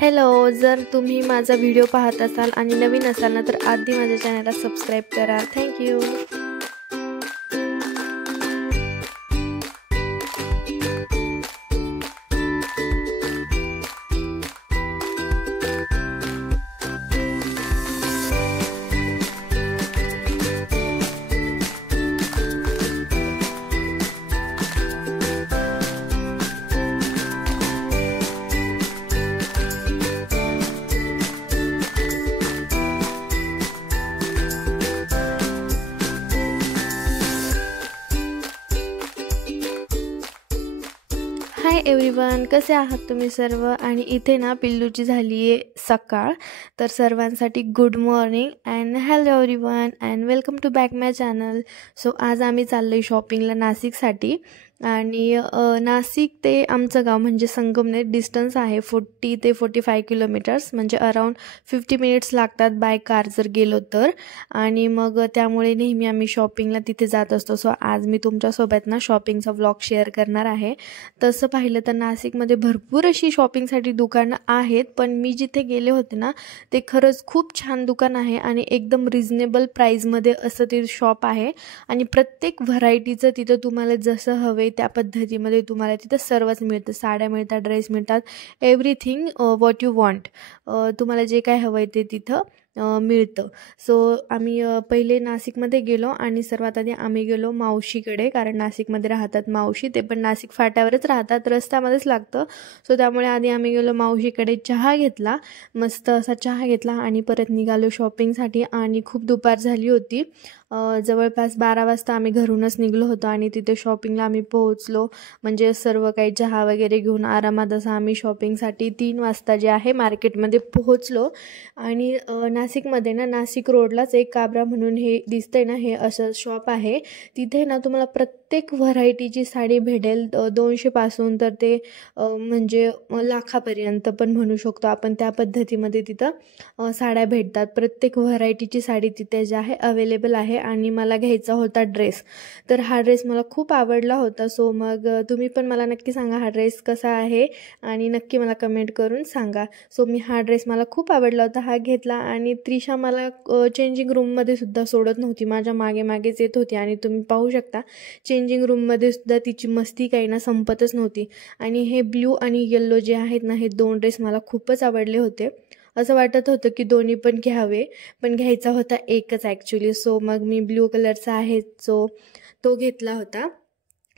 Hello, जर तुम्ही माझा व्हिडिओ पाहत असाल आणि नवीन असाल ना तर आधी माझ्या चॅनलला सबस्क्राईब करा. थँक्यू. हाय एव्हरीवन, कसे आहात तुम्ही सर्व. आणि इथे ना पिल्लूची झाली आहे सकाळ. तर सर्वांसाठी good morning and hello everyone and welcome to back my channel. So आज आम्ही चाललो आहे शॉपिंगला नाशिकसाठी. आणि नाशिक ते आमचं गाव म्हणजे संगमनेर डिस्टन्स आहे 40 ते 45 किलोमीटर्स, म्हणजे अराऊंड 50 मिनिट्स लागतात बाय कार जर गेलो तर. आणि मग त्यामुळे नेहमी आम्ही शॉपिंगला तिथे जात असतो. सो आज मी तुमच्यासोबत ना शॉपिंगचा व्लॉग शेअर करणार आहे. तसं पाहिलं तर नाशिकमध्ये भरपूर अशी शॉपिंगसाठी दुकानं आहेत, पण मी जिथे गेले होते ना ते खरंच खूप छान दुकान आहे आणि एकदम रिजनेबल प्राईजमध्ये असं ते शॉप आहे. आणि प्रत्येक व्हरायटीचं तिथं तुम्हाला जसं हवं त्या पद्धतीमध्ये तुम्हाला तिथं सर्वच मिळतं. साड्या मिळतात, ड्रेस मिळतात, एव्हरीथिंग व्हॉट यू वॉन्ट. तुम्हाला जे काय हवं आहे ते तिथं मिळतं. सो आम्ही पहिले नाशिकमध्ये गेलो आणि सर्वात आधी आम्ही गेलो मावशीकडे, कारण नाशिकमध्ये राहतात मावशी. ते पण नाशिक फाट्यावरच राहतात, रस्त्यामध्येच लागतं. सो त्यामुळे आधी आम्ही गेलो मावशीकडे, चहा घेतला, मस्त असा चहा घेतला आणि परत निघालो शॉपिंगसाठी. आणि खूप दुपार झाली होती, जवळपास 12 वाजता आम्ही घरूनच निघलो होतो आणि तिथे शॉपिंगला आम्ही पोहोचलो. म्हणजे सर्व काही चहा वगैरे घेऊन आरामात असं आम्ही शॉपिंगसाठी 3 वाजता जे आहे मार्केटमध्ये पोहोचलो. आणि नाशिकमध्ये ना नाशिक रोडलाच एक काबरा म्हणून हे दिसतंय ना, हे असं शॉप आहे. तिथे ना तुम्हाला प्रत्येक व्हरायटीची साडी भेटेल, 200 पासून तर ते म्हणजे लाखापर्यंत पण म्हणू शकतो आपण, त्या पद्धतीमध्ये तिथं साड्या भेटतात. प्रत्येक व्हरायटीची साडी तिथे जे आहे अवेलेबल आहे. आणि मला घ्यायचा होता ड्रेस, तर हा ड्रेस मला खूप आवडला होता. सो मग तुम्ही पण मला नक्की सांगा हा ड्रेस कसा आहे आणि नक्की मला कमेंट करून सांगा. सो मी हा ड्रेस मला खूप आवडला होता, हा घेतला. आणि त्रिशा मला चेंजिंग रूममध्ये सुद्धा सोडत नव्हती, माझ्या मागे मागेच येत होती. आणि तुम्ही पाहू शकता चेंजिंग रूममध्ये सुद्धा तिची मस्ती काही ना संपतच नव्हती. आणि हे ब्ल्यू आणि येल्लो जे आहेत ना, हे 2 ड्रेस मला खूपच आवडले होते. असं वाटत होतं की दोन्ही पण घ्यावे, पण घ्यायचा होता एकच ॲक्च्युली. सो मग मी ब्ल्यू कलरचा आहे जो तो घेतला होता.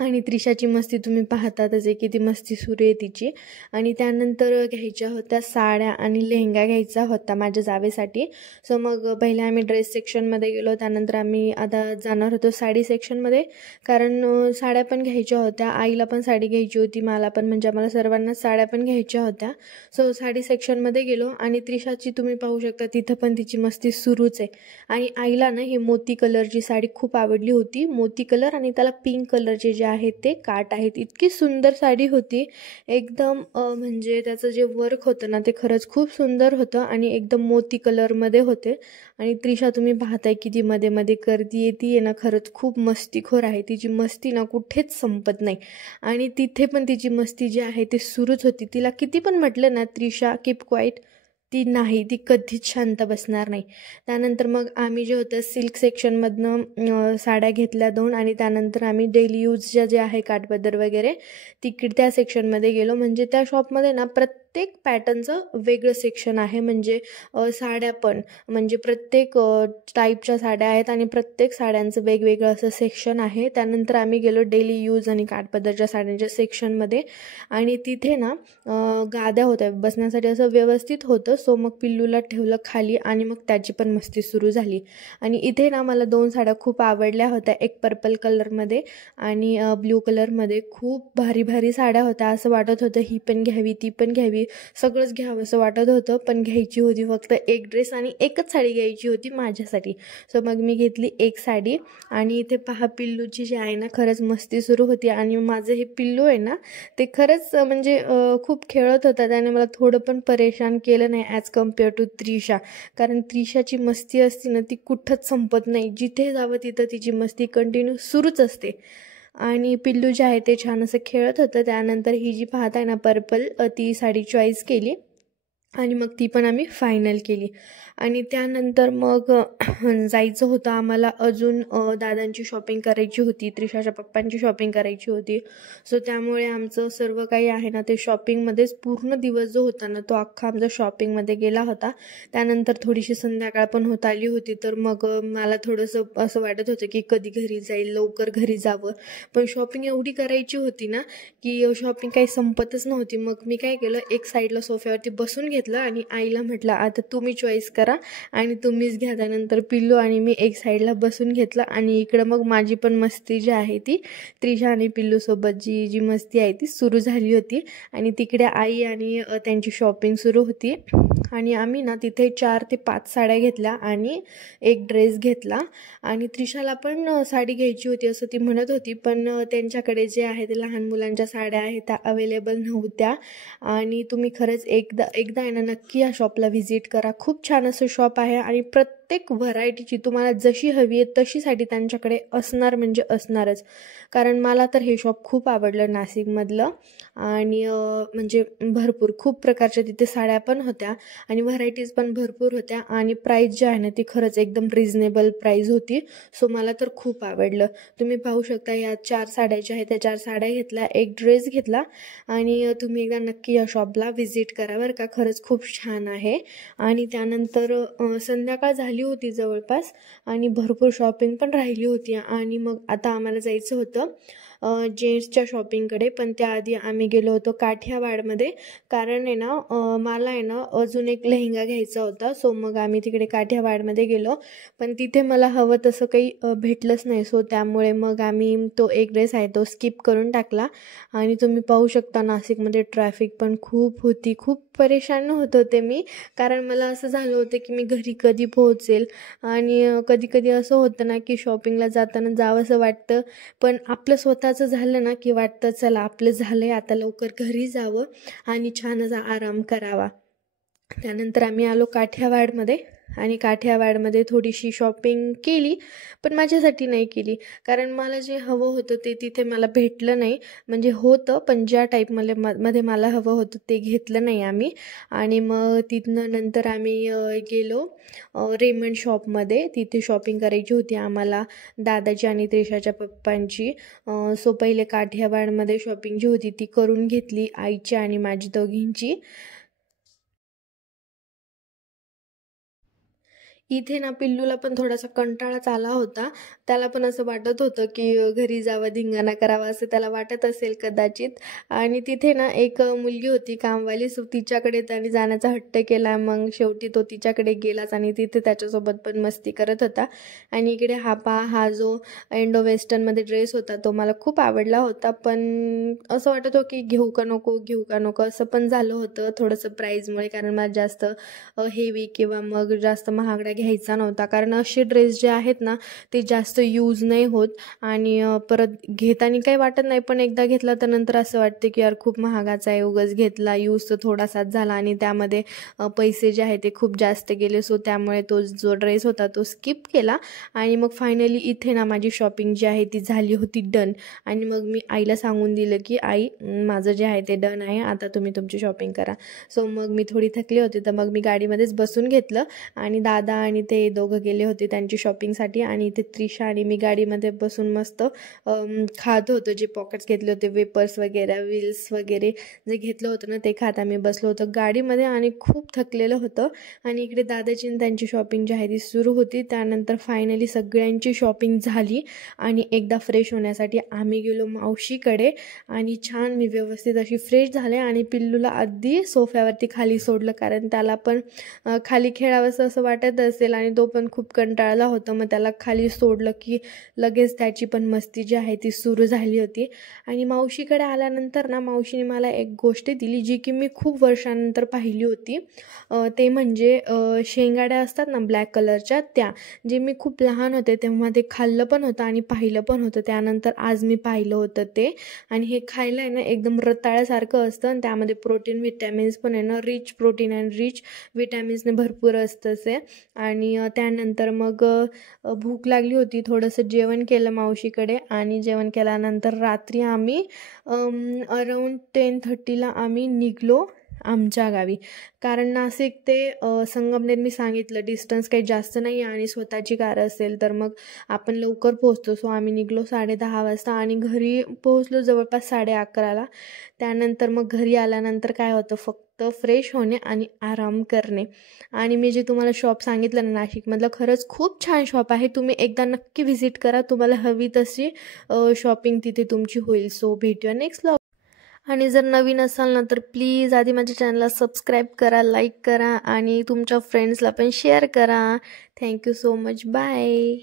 आणि त्रिशाची मस्ती तुम्ही पाहतातच आहे, किती मस्ती सुरू आहे तिची. आणि त्यानंतर घ्यायच्या होत्या साड्या आणि लेहंगा घ्यायचा होता माझ्या जावेसाठी. सो मग पहिले आम्ही ड्रेस सेक्शनमध्ये गेलो, त्यानंतर आम्ही आता जाणार होतो साडी सेक्शनमध्ये, कारण साड्या पण घ्यायच्या होत्या. आईला पण साडी घ्यायची होती, मला पण, म्हणजे आम्हाला सर्वांना साड्या पण घ्यायच्या होत्या. सो साडी सेक्शनमध्ये गेलो आणि त्रिशाची तुम्ही पाहू शकता तिथं पण तिची मस्ती सुरूच आहे. आणि आईला ना ही मोती कलरची साडी खूप आवडली होती, मोती कलर आणि त्याला पिंक कलरचे जे आहेत ते काट आहेत. इतकी सुंदर साडी होती एकदम, म्हणजे त्याचं जे वर्क होतं ना ते खरंच खूप सुंदर होतं आणि एकदम मोती कलरमध्ये होते. आणि त्रिशा तुम्ही पाहताय किती मध्ये मध्ये करते, ती आहे ना खरंच खूप मस्तीखोर आहे, तिची मस्ती ना कुठेच संपत नाही. आणि तिथे पण तिची मस्ती जी आहे ती सुरूच होती. तिला किती पण म्हटलं ना त्रिशा कीप क्वाईट, ती कधीच शांत बसणार नाही. त्यानंतर मग आम्ही जे होतं सिल्क सेक्शनमधनं साड्या घेतल्या 2. आणि त्यानंतर आम्ही डेली यूजच्या जे आहे काठपदर वगैरे त्या सेक्शनमध्ये गेलो. म्हणजे त्या शॉपमध्ये ना प्रत्येक पॅटर्नचं वेगळं सेक्शन आहे. म्हणजे साड्या पण, म्हणजे प्रत्येक टाईपच्या साड्या आहेत आणि प्रत्येक साड्यांचं वेगवेगळं असं सेक्शन आहे. त्यानंतर आम्ही गेलो डेली यूज आणि काठपदरच्या साड्यांच्या सेक्शनमध्ये. आणि तिथे ना गाद्या होत्या बसण्यासाठी, असं व्यवस्थित होतं. सो मग पिल्लूला ठेवलं खाली आणि मग त्याची पण मस्ती सुरू झाली. आणि इथे ना मला 2 साड्या खूप आवडल्या होत्या, एक पर्पल कलरमध्ये आणि ब्ल्यू कलरमध्ये. खूप भारी भारी साड्या होत्या, असं वाटत होतं ही पण घ्यावी ती पण घ्यावी, सगळंच घ्यावं असं वाटत होतं. पण घ्यायची होती फक्त एक ड्रेस आणि एकच साडी घ्यायची होती माझ्यासाठी. सो मग मी घेतली एक साडी. आणि इथे पहा पिल्लूची जी आहे ना खरंच मस्ती सुरू होती. आणि माझं हे पिल्लू आहे ना ते खरंच म्हणजे खूप खेळत होता, त्याने मला थोडं पण परेशान केलं नाही ॲज कम्पेअर टू त्रिशा. कारण त्रिशाची मस्ती असते ना ती कुठंच संपत नाही, जिथे जावं तिथं तिची मस्ती कंटिन्यू सुरूच असते. आणि पिल्लू जे आहे ते छान असं खेळत होतं. त्यानंतर ही जी पाहताय ना पर्पल, ती साडी चॉईस केली. आणि मग ती पण आम्ही फायनल केली. आणि त्यानंतर मग जायचं होतं आम्हाला अजून दादांची शॉपिंग करायची होती, त्रिशाच्या पप्पांची शॉपिंग करायची होती. सो त्यामुळे आमचं सर्व काही आहे ना ते शॉपिंगमध्येच पूर्ण दिवस जो होता ना तो अख्खा आमचा शॉपिंगमध्ये गेला होता. त्यानंतर थोडीशी संध्याकाळ पण होत आली होती, तर मग मला थोडंसं असं वाटत होतं की कधी घरी जाईल, लवकर घरी जावं. पण शॉपिंग एवढी करायची होती ना की शॉपिंग काही संपतच नव्हती. मग मी काय केलं, एक साईडला सोफ्यावरती बसून घेतलं आणि आईला म्हटलं आता तुम्ही चॉईस करा आणि तुम्हीच घ्या. त्यानंतर पिल्लू आणि मी एक साईडला बसून घेतलं आणि इकडं मग माझी पण मस्ती जी आहे ती त्रिशा आणि पिल्लूसोबत जी जी मस्ती आहे ती सुरू झाली होती. आणि तिकडे आई आणि त्यांची शॉपिंग सुरू होती. आणि आम्ही ना तिथे 4 ते 5 साड्या घेतल्या आणि एक ड्रेस घेतला. आणि त्रिशाला पण साडी घ्यायची होती असं ती म्हणत होती, पण त्यांच्याकडे जे आहे ते लहान मुलांच्या साड्या आहेत त्या अवेलेबल नव्हत्या. आणि तुम्ही खरंच एकदा आहे ना नक्की या शॉपला व्हिजिट करा. खूप छान असं शॉप आहे आणि प्रत्येक व्हरायटीची तुम्हाला जशी हवी आहे तशी साडी त्यांच्याकडे असणार म्हणजे असणारच. कारण मला तर हे शॉप खूप आवडलं नाशिकमधलं. आणि म्हणजे भरपूर खूप प्रकारच्या तिथे साड्या पण होत्या आणि व्हरायटीज पण भरपूर होत्या आणि प्राईस जी आहे ना ती खरंच एकदम रिजनेबल प्राईस होती. सो मला तर खूप आवडलं. तुम्ही पाहू शकता या 4 साड्या ज्या आहेत त्या 4 साड्या घेतल्या, एक ड्रेस घेतला. आणि तुम्ही एकदा नक्की या शॉपला व्हिजिट करा बरं का, खरंच खूप छान आहे. आणि त्यानंतर संध्याकाळ झाली होती जवळपास आणि भरपूर शॉपिंग पण राहिली होती. आणि मग आता आम्हाला जायचं होतं जेंट्सच्या शॉपिंगकडे, पण त्याआधी आम्ही गेलो होतो काठियावाडमध्ये. कारण आहे ना मला आहे ना अजून एक लेहंगा घ्यायचा होता. सो मग आम्ही तिकडे काठियावाडमध्ये गेलो, पण तिथे मला हवं तसं काही भेटलंच नाही. सो त्यामुळे मग आम्ही तो एक ड्रेस आहे तो स्किप करून टाकला. आणि तुम्ही पाहू शकता नाशिकमध्ये ट्रॅफिक पण खूप होती. खूप परेशान होत होते मी, कारण मला असं झालं होतं की मी घरी कधी पोहोचेल. आणि कधी कधी असं होतं ना की शॉपिंगला जाताना जावंसं वाटतं, पण आपलं स्वतःचं झालं ना की वाटतं चला आपलं झालंय आता लवकर घरी जावं आणि छान असा आराम करावा. त्यानंतर आम्ही आलो काठियावाडमध्ये आणि काठियावाडमध्ये थोडीशी शॉपिंग केली, पण माझ्यासाठी नाही केली. कारण मला जे हवं होतं ते तिथे मला भेटलं नाही. म्हणजे होतं पण ज्या मध्ये मला हवं होतं ते घेतलं नाही आम्ही. आणि मग तिथनं नंतर आम्ही गेलो रेमंड शॉपमध्ये. तिथे शॉपिंग करायची होती आम्हाला दादाची आणि त्रिशाच्या पप्पांची. सो पहिले काठियावाडमध्ये शॉपिंग जी होती ती करून घेतली आईची आणि माझी दोघींची. इथे ना पिल्लूला पण थोडासा कंटाळाच आला होता. त्याला पण असं वाटत होतं की घरी जावं, धिंगाणा करावा असं त्याला वाटत असेल कदाचित. आणि तिथे ना एक मुलगी होती कामवाली, सो तिच्याकडे त्याने जाण्याचा हट्ट केला. मग शेवटी तो तिच्याकडे गेलाच आणि तिथे त्याच्यासोबत पण मस्ती करत होता. आणि इकडे हा जो इंडो वेस्टर्नमध्ये ड्रेस होता तो मला खूप आवडला होता, पण असं वाटत होतं की घेऊ का नको असं पण झालं होतं थोडंसं प्राईजमुळे. कारण मला जास्त हेवी किंवा मग जास्त महागडा घ्यायचा नव्हता, कारण असे ड्रेस जे आहेत ना ते जास्त यूज नाही होत आणि परत घेताना काही वाटत नाही, पण एकदा घेतला तर नंतर असं वाटतं की यार खूप महागाचा आहे, उगाच घेतला, यूज तर थोडासाच झाला आणि त्यामध्ये पैसे जे आहेत ते खूप जास्त गेले. सो त्यामुळे तो जो ड्रेस होता तो स्किप केला. आणि मग फायनली इथे ना माझी शॉपिंग जी आहे ती झाली होती डन. आणि मग मी आईला सांगून दिलं की आई माझं जे आहे ते डन आहे, आता तुम्ही तुमची शॉपिंग करा. सो मग मी थोडी थकली होती तर मग मी गाडीमध्येच बसून घेतलं आणि दादा आणि ते दोघं गेले होते त्यांची शॉपिंगसाठी. आणि इथे त्रिशा आणि मी गाडीमध्ये बसून मस्त खात होतो. जे पॉकेट्स घेतले होते, वेपर्स वगैरे, व्हील्स वगैरे जे घेतलं होतं ना ते खात आम्ही बसलो होतो गाडीमध्ये आणि खूप थकलेलं होतं. आणि इकडे दादाची त्यांची शॉपिंग जी आहे ती सुरू होती. त्यानंतर फायनली सगळ्यांची शॉपिंग झाली आणि एकदा फ्रेश होण्यासाठी आम्ही गेलो मावशीकडे. आणि छान मी व्यवस्थित अशी फ्रेश झाले आणि पिल्लूला अगदी सोफ्यावरती खाली सोडलं, कारण त्याला पण खाली खेळावंसं असं वाटत असेल आणि तो पण खूप कंटाळला होता. मग त्याला खाली सोडलं की लगेच त्याची पण मस्ती जी आहे ती सुरू झाली होती. आणि मावशीकडे आल्यानंतर ना मावशीने मला एक गोष्ट दिली जी की मी खूप वर्षानंतर पाहिली होती. ते म्हणजे शेंगाड्या असतात ना ब्लॅक कलरच्या, त्या जे मी खूप लहान होते तेव्हा ते खाल्लं पण होतं आणि पाहिलं पण होतं. त्यानंतर आज मी पाहिलं होतं ते. आणि हे खायला आहे ना एकदम रताळ्यासारखं असतं आणि त्यामध्ये प्रोटीन विटॅमिन्स पण आहे ना, रिच प्रोटीन अँड रिच विटॅमिन्सने भरपूर असतं ते. आणि त्यानंतर मग भूक लागली होती, थोडंसं जेवण केलं मावशीकडे. आणि जेवण केल्यानंतर रात्री आम्ही अराऊंड 10:30ला आम्ही निघलो आमच्या गावी. कारण नाशिक ते संगमनेर मी सांगितलं डिस्टन्स काही जास्त नाही आहे आणि स्वतःची कार असेल तर मग आपण लवकर पोहोचतो. सो आम्ही निघालो 10:30 वाजता आणि घरी पोहोचलो जवळपास 11:30ला. त्यानंतर मग घरी आल्यानंतर काय होतं, फक्त फ्रेश होणे आणि आराम करणे. आणि मी जे तुम्हाला शॉप सांगितलं ना नाशिकमधलं, खरंच खूप छान शॉप आहे. तुम्ही एकदा नक्की व्हिजिट करा. तुम्हाला हवी तशी शॉपिंग तिथे तुमची होईल. सो भेटूया नेक्स्ट व्लॉग. आणि जर नवीन असाल ना तर प्लीज आधी माझ्या चॅनलला सबस्क्राईब करा, लाईक करा आणि तुमच्या फ्रेंड्सला पण शेअर करा. Thank you so much. बाय.